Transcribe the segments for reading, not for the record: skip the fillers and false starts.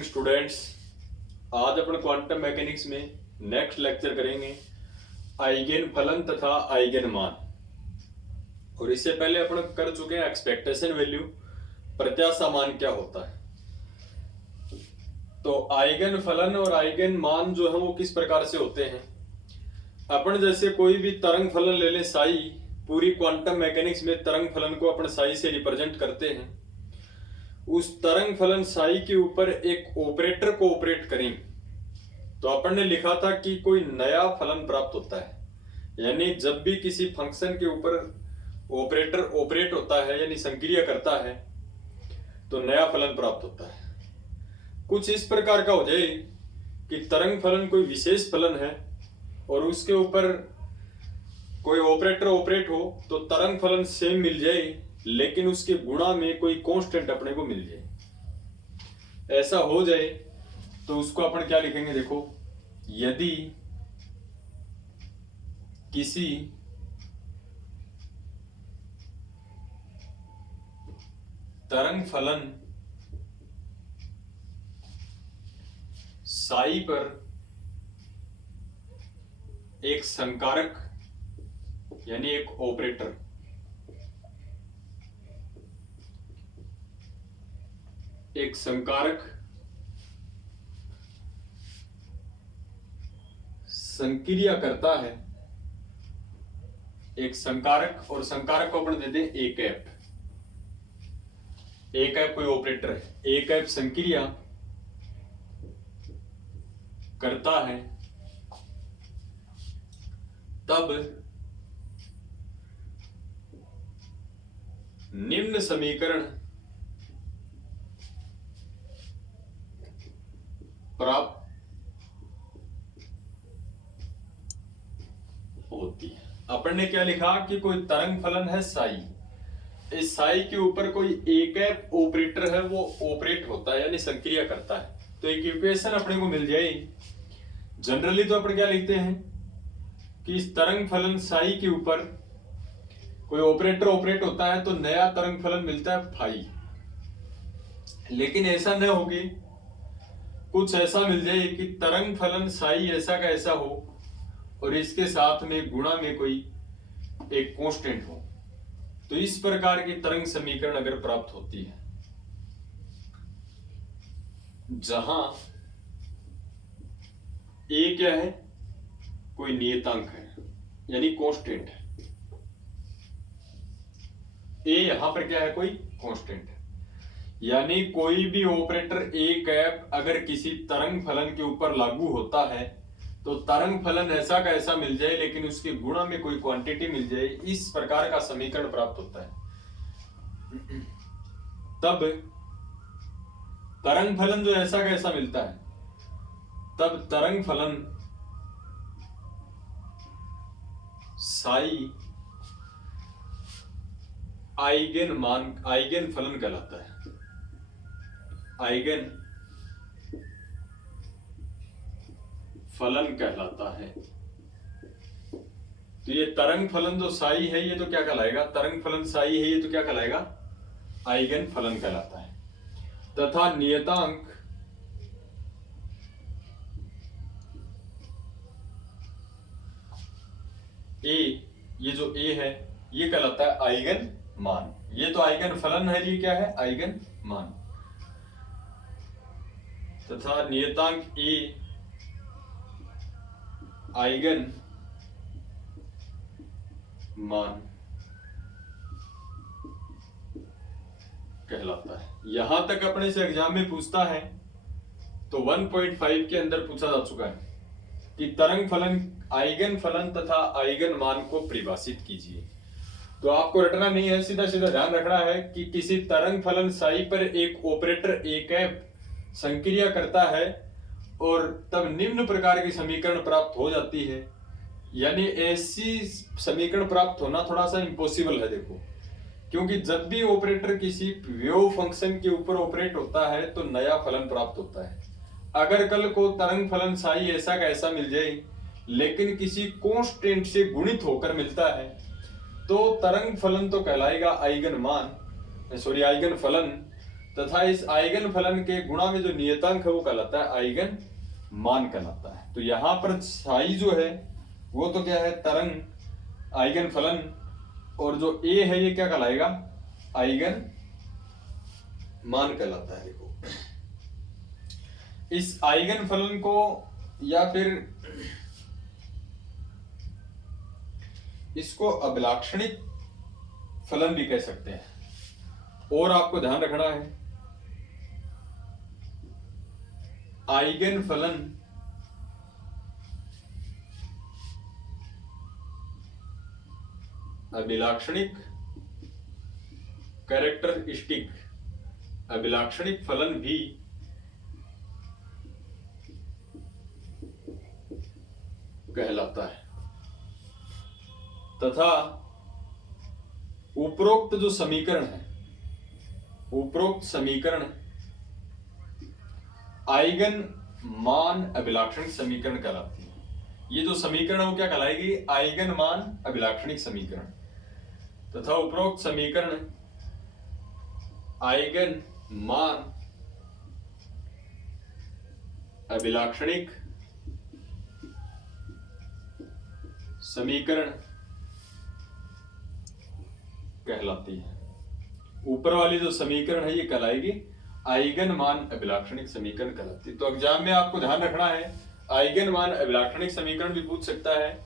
Morning students. आज अपन quantum mechanics में next lecture करेंगे आइगेन फलन तथा आइगेन मान। और इससे पहले अपन कर चुके हैं एक्सपेक्टेशन वैल्यू, प्रत्याशा मान क्या होता है। तो आइगेन फलन और आइगेन मान जो है वो किस प्रकार से होते हैं। अपन जैसे कोई भी तरंग फलन ले लें साई, पूरी क्वांटम मैकेनिक्स में तरंग फलन को अपन साई से रिप्रेजेंट करते हैं। उस तरंग फलन साई के ऊपर एक ऑपरेटर को ऑपरेट करें तो अपन ने लिखा था कि कोई नया फलन प्राप्त होता है। यानी जब भी किसी फंक्शन के ऊपर ऑपरेटर ऑपरेट होता है यानी संक्रिया करता है तो नया फलन प्राप्त होता है। कुछ इस प्रकार का हो जाए कि तरंग फलन कोई विशेष फलन है और उसके ऊपर कोई ऑपरेटर ऑपरेट हो तो तरंग फलन सेम मिल जाए, लेकिन उसके गुणा में कोई कांस्टेंट अपने को मिल जाए। ऐसा हो जाए तो उसको अपन क्या लिखेंगे, देखो, यदि किसी तरंग फलन साई पर एक संकारक यानी एक ऑपरेटर संक्रिया करता है, एक संकारक, और संकारक को अपन दे दें ए कैप। ए कैप कोई ऑपरेटर है, ए कैप संक्रिया करता है, तब निम्न समीकरण प्राप्त होती है। अपन ने क्या लिखा कि कोई तरंग फलन है साई, इस साई के ऊपर कोई एक कैप ऑपरेटर है, वो ऑपरेट होता है यानी संक्रिया करता है। तो एक इक्वेशन अपने को मिल जाए। जनरली तो अपन क्या लिखते हैं कि इस तरंग फलन साई के ऊपर कोई ऑपरेटर ऑपरेट होता है तो नया तरंग फलन मिलता है फाई। लेकिन ऐसा न होगी, कुछ ऐसा मिल जाए कि तरंग फलन साई ऐसा का ऐसा हो और इसके साथ में गुणा में कोई एक कांस्टेंट हो। तो इस प्रकार की तरंग समीकरण अगर प्राप्त होती है जहां ए क्या है, कोई नियतांक है यानी कांस्टेंट है। ए यहां पर क्या है, कोई कांस्टेंट है। यानी कोई भी ऑपरेटर ए कैप अगर किसी तरंग फलन के ऊपर लागू होता है तो तरंग फलन ऐसा का ऐसा मिल जाए, लेकिन उसके गुणा में कोई क्वांटिटी मिल जाए। इस प्रकार का समीकरण प्राप्त होता है। तब तरंग फलन जो ऐसा का ऐसा मिलता है, तब तरंग फलन साई आइगेन फलन कहलाता है। आइगेन फलन कहलाता है। तो ये तरंग फलन जो साई है ये तो क्या कहलाएगा, तरंग फलन साई है ये तो क्या कहलाएगा, आइगेन फलन कहलाता है। तथा नियतांक ए, ये जो ए है ये कहलाता है आइगन मान। ये तो आइगन फलन है, ये क्या है, आइगन मान। तथा नियतांक ए आइगन मान कहलाता है। यहां तक अपने से एग्जाम में पूछता है तो 1.5 के अंदर पूछा जा चुका है कि तरंग फलन आइगन फलन तथा आइगन मान को परिभाषित कीजिए। तो आपको रटना नहीं है, सीधा सीधा ध्यान रखना है कि किसी तरंग फलन साई पर एक ऑपरेटर ए कैप संक्रिया करता है और तब निम्न प्रकार की समीकरण प्राप्त हो जाती है। यानी ऐसी समीकरण प्राप्त होना थोड़ा सा इम्पॉसिबल है, देखो, क्योंकि जब भी ऑपरेटर किसी वेव फंक्शन के ऊपर ऑपरेट होता है तो नया फलन प्राप्त होता है। अगर कल को तरंग फलन साई ऐसा का ऐसा मिल जाए लेकिन किसी कांस्टेंट से गुणित होकर मिलता है तो तरंग फलन तो कहलाएगा आइगन मान, आइगन फलन, तथा इस आइगन फलन के गुणा में जो नियतांक है वो कहलाता है आइगन मान कहलाता है। तो यहाँ पर साई जो है वो तो क्या है, तरंग आइगन फलन, और जो ए है ये क्या कहलाएगा, आइगन मान कहलाता है। देखो इस आइगन फलन को या फिर इसको अभिलाक्षणिक फलन भी कह सकते हैं। और आपको ध्यान रखना है आइगन फलन अभिलाक्षणिक कैरेक्टरिस्टिक, अभिलाक्षणिक फलन भी कहलाता है। तथा उपरोक्त जो समीकरण है, उपरोक्त समीकरण आइगन मान अभिलाक्षणिक समीकरण कहलाती है। ये जो समीकरण है वो क्या कहलाएगी, आइगन मान अभिलाक्षणिक समीकरण। तथा उपरोक्त समीकरण आइगन मान अभिलाक्षणिक समीकरण कहलाती है। ऊपर वाली जो समीकरण है ये कहलाएगी आइगन मान अभिलाक्षणिक समीकरण कहलाती है। तो एग्जाम में आपको ध्यान रखना है आइगन मान अभिलाक्षणिक समीकरण भी पूछ सकता है।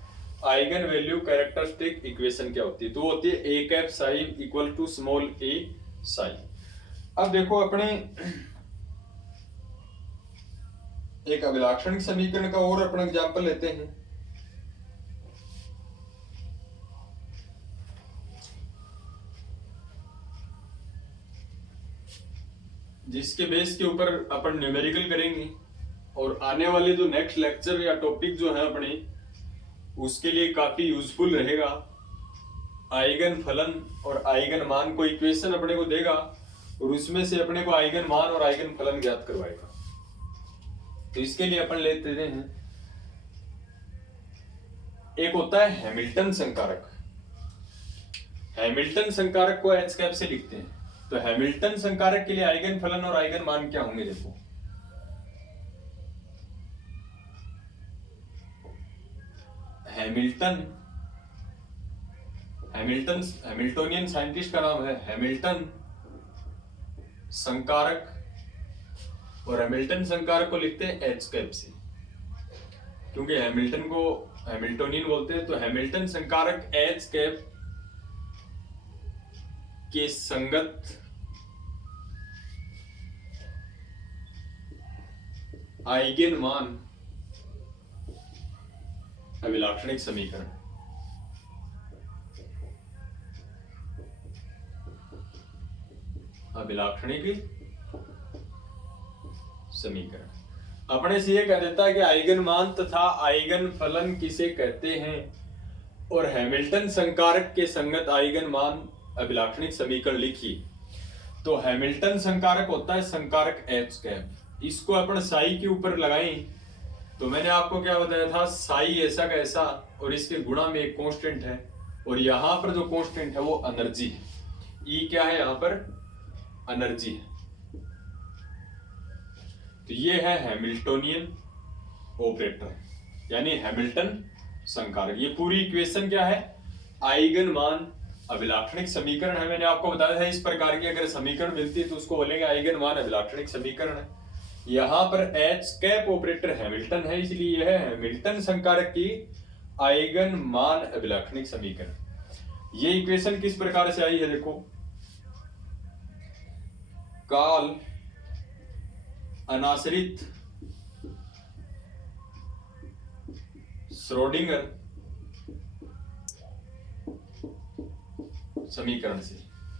आइगन वैल्यू कैरेक्टरिस्टिक इक्वेशन क्या होती है, तो होती है A cap psi equal to small a psi. अब देखो अपने एक अभिलाक्षणिक समीकरण का और अपना एग्जाम्पल लेते हैं। जिसके बेस के ऊपर अपन न्यूमेरिकल करेंगे और आने वाले जो नेक्स्ट लेक्चर या टॉपिक जो है अपने उसके लिए काफी यूजफुल रहेगा। आइगन फलन और आइगन मान को इक्वेशन अपने को देगा और उसमें से अपने को आइगन मान और आइगन फलन ज्ञात करवाएगा। तो इसके लिए अपन लेते हैं, एक होता है हैमिल्टन संकारक। हैमिल्टन संकारक को एच कैप से लिखते हैं। तो हैमिल्टन संकारक के लिए आइगन फलन और आइगन मान क्या होंगे, देखो हैमिल्टोनियन साइंटिस्ट का नाम है हैमिल्टन संकारक, और हैमिल्टन संकारक को लिखते हैं एच कैप से, क्योंकि हैमिल्टन को हैमिल्टोनियन बोलते हैं। तो हैमिल्टन संकारक एच कैप के संगत आइगन मान अभिलाक्षणिक समीकरण। अभिलाक्षणिक समीकरण अपने से ये कह देता है कि आइगन मान तथा आइगन फलन किसे कहते हैं, और हैमिल्टन संकारक के संगत आइगन मान अभिलाक्षणिक समीकरण लिखिए। तो हैमिल्टन संकारक होता है संकारक एच कैप, इसको अपन साई के ऊपर लगाएं तो मैंने आपको क्या बताया था, साई ऐसा का ऐसा और इसके गुणा में एक कांस्टेंट है, और यहां पर जो कांस्टेंट है वो एनर्जी है। ई क्या है, यहां पर एनर्जी है। तो ये है हैमिल्टोनियन ऑपरेटर यानी हैमिल्टन संकारक। ये पूरी इक्वेशन क्या है, आइगन मान अभिलाक्षणिक समीकरण है। मैंने आपको बताया था इस प्रकार की अगर समीकरण मिलती है तो उसको बोलेंगे आइगन मान अभिलाक्षणिक समीकरण है। यहां पर एच कैप ऑपरेटर हैमिल्टन है, इसलिए यह है हैमिल्टन संकारक की आइगन मान अभिलाक्षणिक समीकरण। ये इक्वेशन किस प्रकार से आई है, देखो कार्ल अनाश्रित श्रोडिंगर समीकरण से,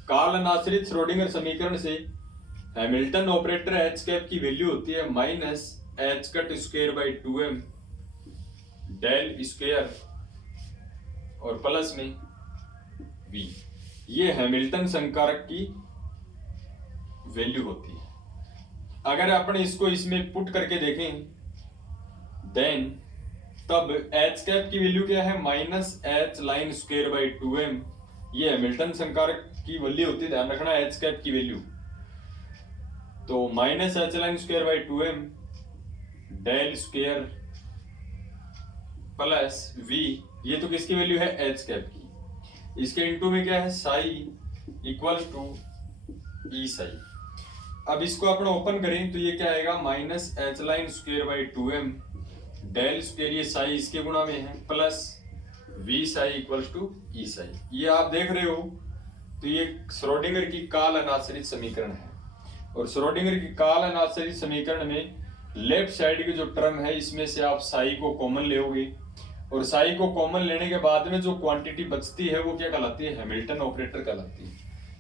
कार्ल अनाश्रित श्रोडिंगर समीकरण से हैमिल्टन ऑपरेटर एच कैप की वैल्यू होती है minus h cut square by 2m del square और प्लस में v। ये हैमिल्टन संकारक की वैल्यू होती है। अगर अपन इसको इसमें पुट करके देखें देन तब एच कैप की वैल्यू क्या है, minus H line square by 2m। ये हैमिल्टन संकारक की वैल्यू होती है, ध्यान रखना एच कैप की वैल्यू। तो minus H line square by 2m del square plus v, ये तो किसकी वैल्यू है एच कैप की, इसके इनटू में क्या है psi equal to E psi. अब इसको अपन ओपन करें तो ये क्या आएगा minus H line square by 2m del square, ये साई इसके गुणा में है, plus v psi equal to E psi. ये आप देख रहे हो तो ये श्रोडिंगर की काल अनाश्रित समीकरण है, और श्रोडिंगर की काल अनाश्रित समीकरण में लेफ्ट साइड की जो टर्म है इसमें से आप साई को कॉमन लेओगे, और साई को कॉमन लेने के बाद में जो क्वांटिटी बचती है वो क्या कहलाती है, हैमिल्टन ऑपरेटर कहलाती है।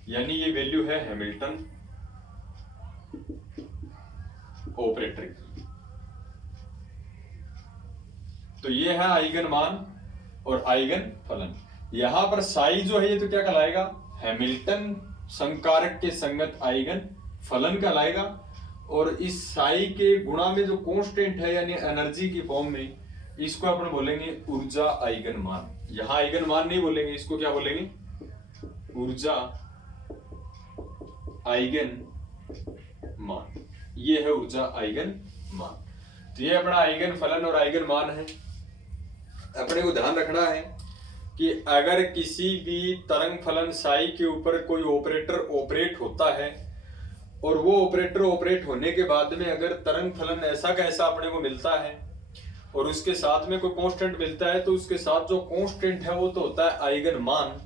यानी ये वैल्यू है हैमिल्टन ऑपरेटर की। तो ये है आइगन मान और आइगन फलन। यहां पर साई जो है ये तो क्या कहलाएगा, हैमिल्टन संकारक के संगत आइगन फलन कहलाएगा, और इस साई के गुणा में जो कांस्टेंट है यानी एनर्जी की फॉर्म में, इसको अपन बोलेंगे ऊर्जा आइगन मान। यहां आइगन मान नहीं बोलेंगे, इसको क्या बोलेंगे, ऊर्जा आइगन मान। ये है ऊर्जा आइगन मान। तो ये अपना आइगन फलन और आइगन मान है। अपने को ध्यान रखना है कि अगर किसी भी तरंग फलन साई के ऊपर कोई ऑपरेटर ऑपरेट होता है, और वो ऑपरेटर ऑपरेट होने के बाद में अगर तरंग फलन ऐसा का ऐसा अपने को मिलता है और उसके साथ में कोई कांस्टेंट मिलता है, तो उसके साथ जो कांस्टेंट है वो तो होता है आइगन मान,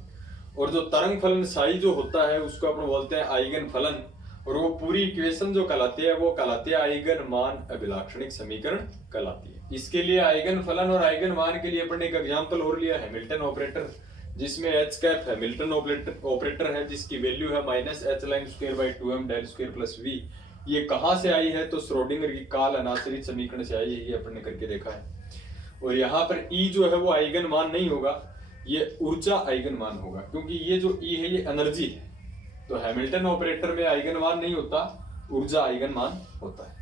और जो तरंग फलन साई जो होता है उसको अपन बोलते हैं आइगन फलन, और वो पूरी इक्वेशन जो कहलाती है वो कहलाती है आइगन मान अभिलाक्षणिक समीकरण कहलाती है। इसके लिए आइगन फलन और आइगन मान के लिए अपन ने एक एग्जांपल और लिया, हैमिल्टन ऑपरेटर, जिसमें एच कैप हैमिल्टन ऑपरेटर है, जिसकी वैल्यू है minus H line square by 2m del square plus v। ये कहां से आई है, तो श्रोडिंगर की काल अनाश्रित समीकरण से आई है, ये अपन ने करके देखा है। और यहाँ पर E जो है वो आइगन मान नहीं होगा, ये ऊर्जा आइगन मान होगा, क्योंकि ये जो E है ये एनर्जी है। तो हैमिल्टन ऑपरेटर में आइगन मान नहीं होता, ऊर्जा आइगन मान होता है।